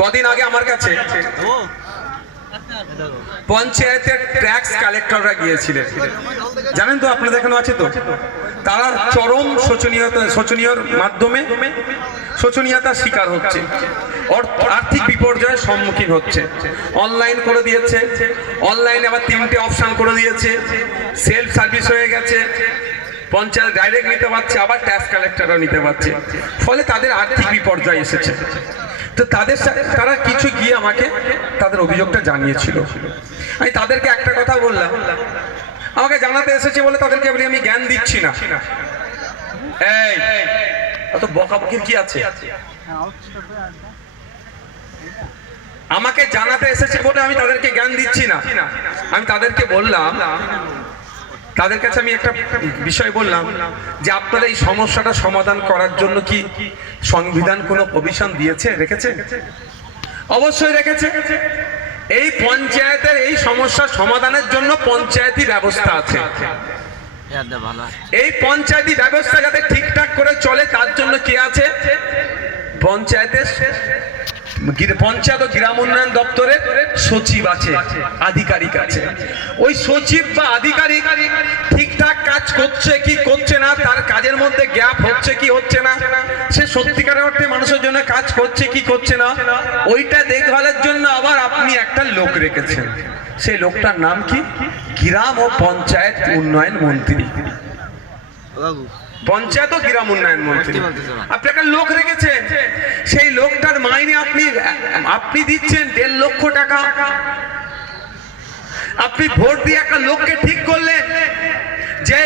কদিন আগে আমার কাছে পঞ্চায়েতের ট্যাক্স কালেক্টররা গিয়েছিলেন, জানেন তো, আপনাদের এখানে আছে তো। তারা চরম শোচনীয়র মাধ্যমে শোচনীয়তার শিকার হচ্ছে, আর্থিক বিপর্যয়ের সম্মুখীন হচ্ছে। অনলাইন করে দিয়েছে, অনলাইনে আবার 3টে অপশন করে দিয়েছে, সেলফ সার্ভিস হয়ে গেছে, পঞ্চায়েত ডাইরেক্ট নিতে পারছে, আবার ট্যাক্স কালেক্টররাও নিতে পারছে। ফলে তাদের আর্থিক বিপর্যয় এসেছে। তো তারা কিছু গিয়ে আমাকে তাদের অভিযোগটা জানিয়েছিল। আমি তাদেরকে একটা কথা বললাম, আমাকে জানাতে এসেছে বলে তাদেরকে বলি আমি জ্ঞান দিচ্ছি না। এই অত বকাবকির কি আছে? আমাকে জানাতে এসেছে বলে আমি তাদেরকে জ্ঞান দিচ্ছি না। আমি তাদেরকে বললাম, তাদের কাছে আমি একটা বিষয় বললাম যে আপনারা এই সমস্যাটা সমাধান করার জন্য কি সংবিধান কোনো প্রভিশন দিয়েছে, রেখেছে? অবশ্যই রেখেছে। এই পঞ্চায়েতের এই সমস্যা সমাধানের জন্য পঞ্চায়েতি ব্যবস্থা আছে। এই পঞ্চায়েতি ব্যবস্থা যাতে ঠিকঠাক করে চলে তার জন্য কে আছে? পঞ্চায়েতের পঞ্চায়েত ও গ্রাম উন্নয়ন দপ্তরের সচিব আছে, আধিকারিক আছে। ওই সচিব বা আধিকারিক ঠিকঠাক কাজ করছে কি করছে না, তার কাজের মধ্যে গ্যাপ হচ্ছে কি হচ্ছে না, সে সত্যিকারের অর্থে মানুষের জন্য কাজ করছে কি করছে না, ওইটা দেখভালের জন্য আবার আপনি একটা লোক রেখেছেন। সেই লোকটার নাম কি? গ্রাম ও পঞ্চায়েত উন্নয়ন মন্ত্রী, পঞ্চায়েত ও গ্রাম উন্নয়ন মন্ত্রী। আপনি একটা লোক রেখেছেন, সেই লোকটার মাইনে আপনি দিচ্ছেন 1.5 লক্ষ টাকা। আপনি ভোট দিয়ে একটা লোককে ঠিক করলেন যে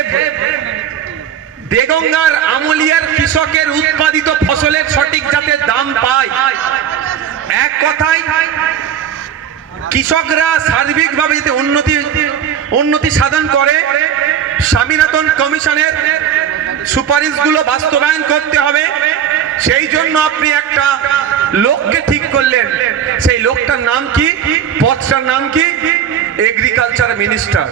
দেগঙ্গার আমলিয়ার কৃষকের উৎপাদিত ফসলের সঠিক যাতে দাম পায়। এক কথায় কৃষকরা সার্বিকভাবে যাতে উন্নতি সাধন করে, স্বামীনাথন কমিশনের সুপারিশগুলো বাস্তবায়ন করতে হবে। সেই জন্য আপনি একটা লোককে ঠিক করলেন। সেই লোকটার নাম কি? পদটার নাম কি? Agriculture minister.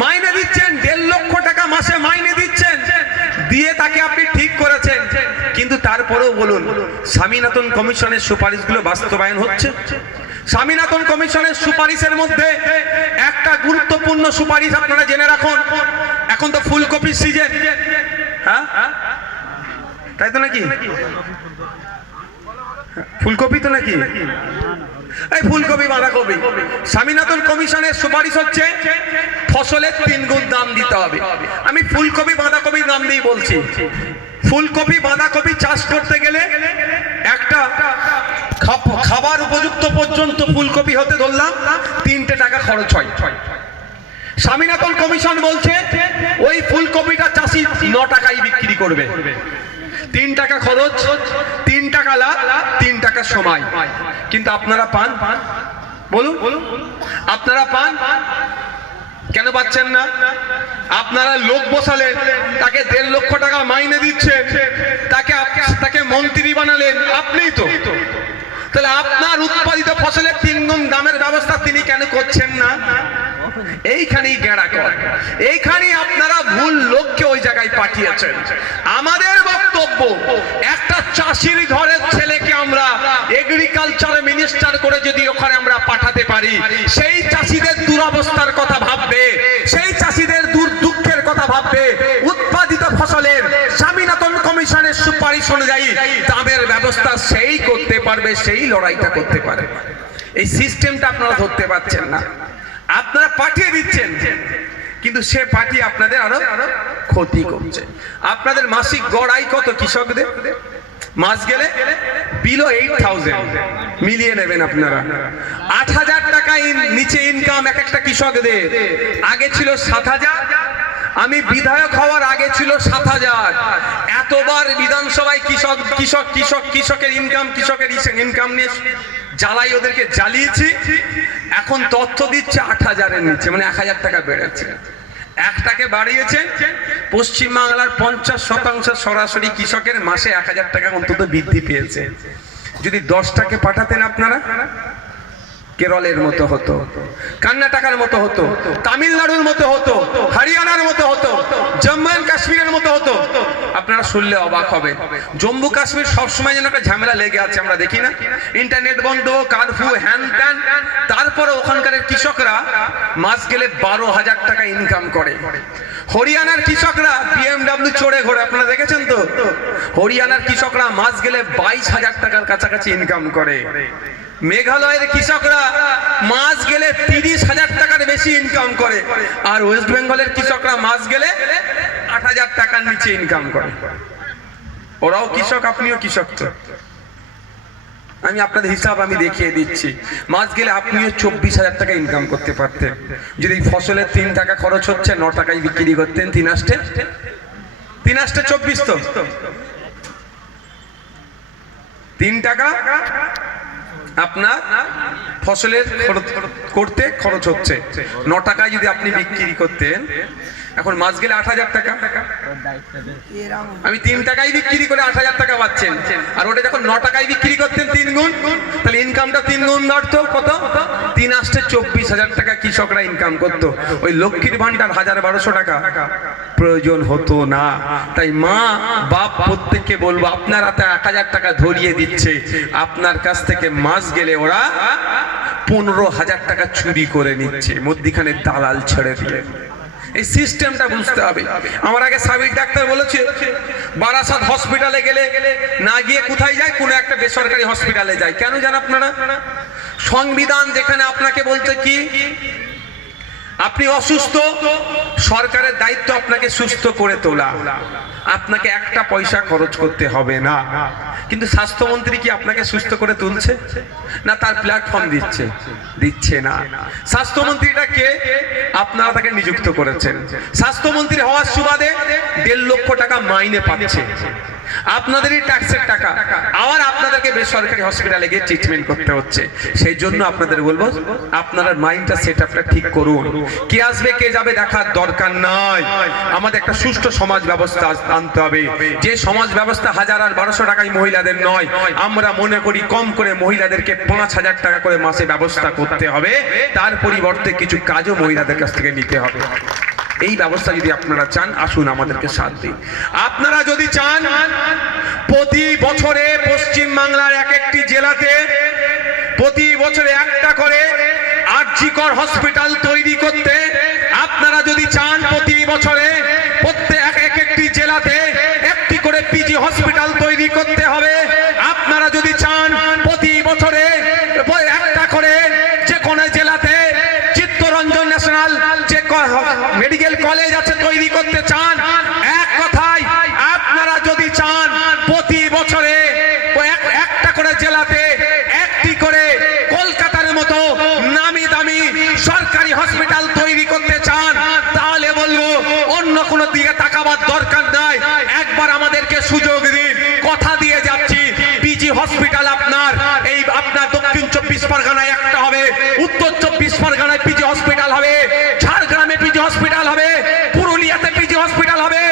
মাইনে দিচ্ছেন 1.5 লক্ষ টাকা মাসে মাইনে দিচ্ছেন, দিয়ে তাকে আপনি ঠিক করেছেন। কিন্তু তারপরেও বলুন, স্বামীনাথন কমিশনের সুপারিশগুলো বাস্তবায়ন হচ্ছে? স্বামীনাথন কমিশনের সুপারিশের মধ্যে একটা গুরুত্বপূর্ণ সুপারিশ আপনারা জেনে রাখুন। এখন তো ফুলকপির সিজন, হ্যাঁ তাই তো নাকি? ফুলকপি তো নাকি? এই ফুলকপি বাঁধাকপি, স্বামীনাথন কমিশনের সুপারিশ হচ্ছে ফসলের 3 গুণ দাম দিতে হবে। আমি ফুলকপি বাঁধাকপির দাম দিয়ে বলছি, ফুলকপি বাঁধাকপি চাষ করতে গেলে একটা খাবার উপযুক্ত পর্যন্ত ফুলকপি হতে ধরলাম 3টে টাকা খরচ হয়। স্বামীনাথন কমিশন বলছে ওই ফুলকপিটা চাষি 9 টাকায় বিক্রি করবে। 3 টাকা খরচ, 3 টাকা লাভ, 3 টাকা সময়। কিন্তু আপনারা পান? বলুন আপনারা পান? কেন পাচ্ছেন না? আপনারা লোক বসালেন, তাকে 1.5 লক্ষ টাকা মাইনে দিচ্ছেন, তাকে মন্ত্রী বানালেন আপনিই তো। তাহলে আপনার উৎপাদিত ফসলের 3 গুণ দামের ব্যবস্থা তিনি কেন করছেন না? এইখানেই গেঁড়া কর, এইখানেই আপনারা ভুল লোককে ওই জায়গায় পাঠিয়েছেন। আমাদের বক্তব্য, একটা চাষির ঘরের ছেলেকে আমরা এগ্রিকালচার মিনিস্টার করে যদি ওখানে আমরা পাঠাতে পারি, সেই চাষিদের দুরবস্থার কথা ভাববে, সেই চাষিদের দুঃখের কথা ভাববে। উৎপাদিত ফসলের স্বামীনাথন কমিশনের সুপারিশ অনুযায়ী দামের ব্যবস্থা সেই করতে পারবে, সেই লড়াইটা করতে পারবে। এই সিস্টেমটা আপনারা ধরতে পারছেন না। আপনারা পাঠিয়ে দিচ্ছেন, কিন্তু সে পাঠিয়ে আপনাদের আরো ক্ষতি করছে। আপনাদের মাসিক গড় আয় কত কৃষকদের? মাস গেলে বিলো 8,000 মিলিয়ে নেবেন আপনারা। 8,000 টাকা নিচে ইনকাম এক একটা কৃষকদের। আগে ছিল 7,000, আমি বিধায়ক হওয়ার আগে ছিল 7,000। এতবার বিধানসভায় কৃষকের ইনকাম নিয়ে জ্বালাই ওদেরকে জ্বালিয়েছি। এখন তথ্য দিচ্ছে 8,000-এর নিচে, মানে 1,000 টাকা বেড়েছে। একটাকে বাড়িয়েছে। পশ্চিমবাংলার 50% সরাসরি কৃষকের মাসে 1,000 টাকা অন্তত বৃদ্ধি পেয়েছে। যদি 10টাকে পাঠাতেন আপনারা, কেরলের মতো হতো, কর্ণাটকের মতো হতো, তামিলনাড়ুর মতো হতো, হরিয়ানার মতো হতো, জম্মু এন্ড কাশ্মীরের মতো হতো, আপনারা শুনলে অবাক হবে। জম্মু কাশ্মীর সবসময় যেন একটা ঝামেলা লেগে আছে, আমরা দেখি না, ইন্টারনেট বন্ধ, কারফিউ, হ্যান ত্যান। তারপরে ওখানকার কৃষকরা মাস গেলে 12,000 টাকা ইনকাম করে। হরিয়ানার কৃষকরা BMW চড়ে ঘোরে, আপনারা দেখেছেন তো? হরিয়ানার কৃষকরা মাস গেলে 22,000 টাকার কাছাকাছি ইনকাম করে। মেঘালয়ের কৃষকরা মাস গেলে 30,000 টাকার বেশি ইনকাম করে। আর ওয়েস্ট বেঙ্গলের কৃষকরা মাস গেলে 8,000 টাকার নিচে ইনকাম করে। ওরাও কৃষক, আপনিও কৃষক। তো আমি আপনাদের হিসাব আমি দেখিয়ে দিচ্ছি, মাস গেলে আপনিও 24,000 টাকা ইনকাম করতে পারতেন যদি ফসলের 3 টাকা খরচ হচ্ছে 9 টাকায় বিক্রি করতেন। 3 আষ্টে 24, তো 3 টাকা আপনার ফসলের করতে খরচ হচ্ছে, 9 টাকায় যদি আপনি বিক্রি করতেন, এখন মাস গেলে 8,000 টাকা। আমি 3 টাকায় বিক্রি করে 8,000 টাকা পাচ্ছেন, আর ওটা যখন 9 টাকায় বিক্রি করতেন 3 গুণ, তাহলে ইনকামটা 3 গুণ বাড়তো। কত? 3 আষ্টে 24,000 টাকা কৃষকরা ইনকাম করতো। ওই লক্ষ্মীর ভান্ডার 1,000-1,200 টাকা প্রয়োজন হতো না। তাই মা বাপ প্রত্যেককে বলবো, আপনার হাতে 1,000 টাকা ধরিয়ে দিচ্ছে, আপনার কাছ থেকে মাস গেলে ওরা 15,000 টাকা চুরি করে নিচ্ছে, মধ্যিখানে দালাল ছেড়ে দিয়ে। এই সিস্টেমটা বুঝতে হবে। আমার আগে সাবির ডাক্তার বলেছে, বারাসাত হসপিটালে গেলে না গিয়ে কোথায় যায়? কোনো একটা বেসরকারি হসপিটালে যায়। কেন জান আপনারা? সংবিধান যেখানে আপনাকে বলছে কি, আপনি অসুস্থ, সরকারের দায়িত্ব আপনাকে সুস্থ করে তোলা, আপনাকে একটা পয়সা খরচ করতে হবে না। কিন্তু স্বাস্থ্যমন্ত্রী কি আপনাকে সুস্থ করে তুলছে? না, তার প্ল্যাটফর্ম দিচ্ছে না। স্বাস্থ্যমন্ত্রীটা কে? আপনারা তাকে নিযুক্ত করেছেন। স্বাস্থ্যমন্ত্রী হওয়ার সুবাদে 1.5 লক্ষ টাকা মাইনে পাচ্ছে, আপনাদেরই ট্যাক্সের টাকা। আবার আপনাদেরকে বেসরকারি হসপিটালে গিয়ে ট্রিটমেন্ট করতে হচ্ছে। সেই জন্য আপনাদের বলবো, আপনারা মাইন্ডটা সেটআপটা ঠিক করুন। কে আসবে কে যাবে দেখার দরকার নাই। আমাদের একটা সুষ্ঠু সমাজ ব্যবস্থা আনতে হবে। যে সমাজ ব্যবস্থা 1,000 আর 1,200 টাকায় মহিলাদের নয়, আমরা মনে করি কম করে মহিলাদেরকে 5,000 টাকা করে মাসে ব্যবস্থা করতে হবে। তার পরিবর্তে কিছু কাজও মহিলাদের কাছ থেকে নিতে হবে। এই ব্যবস্থা যদি আপনারা চান, আসুন আমাদেরকে সাথ দিন। আপনারা যদি চান প্রতি বছরে পশ্চিম বাংলার এক একটি জেলাতে প্রতি বছরে একটা করে আরজিকর হসপিটাল তৈরি করতে, আপনারা যদি চান প্রতি বছরে প্রত্যেক এক একটি জেলাতে একটি করে পিজি হসপিটাল তৈরি করতে হবে, আপনারা যদি চান প্রতি বছরে একটা করে যে কোনো জেলাতে চিত্তরঞ্জন ন্যাশনাল যে মেডিকেল কলেজ আছে তৈরি করতে চান, এক কথায় আপনারা যদি চান প্রতি বছরে একটা করে জেলাতে একটি করে কলকাতার মতো নামি দামি সরকারি হসপিটাল তৈরি করতে চান, তাহলে বলবো অন্য কোনো দিকে তাকাবার দরকার নাই। একবার আমাদেরকে সুযোগ দিন, কথা দিয়ে যাচ্ছি। পিজি হসপিটাল আপনার দক্ষিণ 24 পরগনায় একটা হবে, উত্তর 24 পরগনায় পিজি হসপিটাল হবে, ঝাড়গ্রামে পিজি হসপিটাল হবে, পুরুলিয়াতে পিজি হসপিটাল হবে,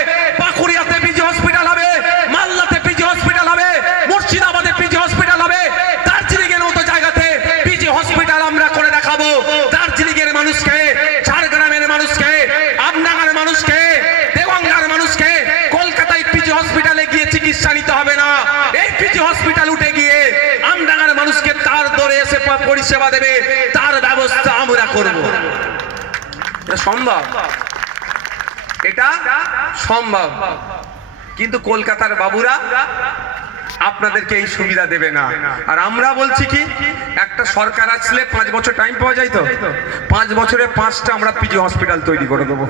বাঁকুড়িয়াতে পিজি হসপিটাল হবে, মালদাতে পিজি হসপিটাল হবে, মুর্শিদাবাদে পিজি হসপিটাল হবে, দার্জিলিং এর মতো জায়গাতে পিজি হসপিটাল আমরা করে দেখাবো। দার্জিলিং এর মানুষকে, ঝাড়গ্রামের মানুষকে, আমডাঙ্গার মানুষকে, দেওয়াঙ্গার মানুষকে কলকাতায় পিজি হসপিটালে গিয়ে চিকিৎসা নিতে হবে না। এই পিজি হসপিটাল উঠে গিয়ে আমডাঙ্গার মানুষকে তার দরে এসে পরিষেবা দেবে, তার ব্যবস্থা আমরা করব। এটা সম্ভব, এটা সম্ভব। কিন্তু কলকাতার বাবুরা আপনাদেরকে এই সুবিধা দেবে না। আর আমরা বলছি কি, একটা সরকার আসলে 5 বছর টাইম পাওয়া যায়, তো 5 বছরে 5টা আমরা পিজি হসপিটাল তৈরি করে দেবো।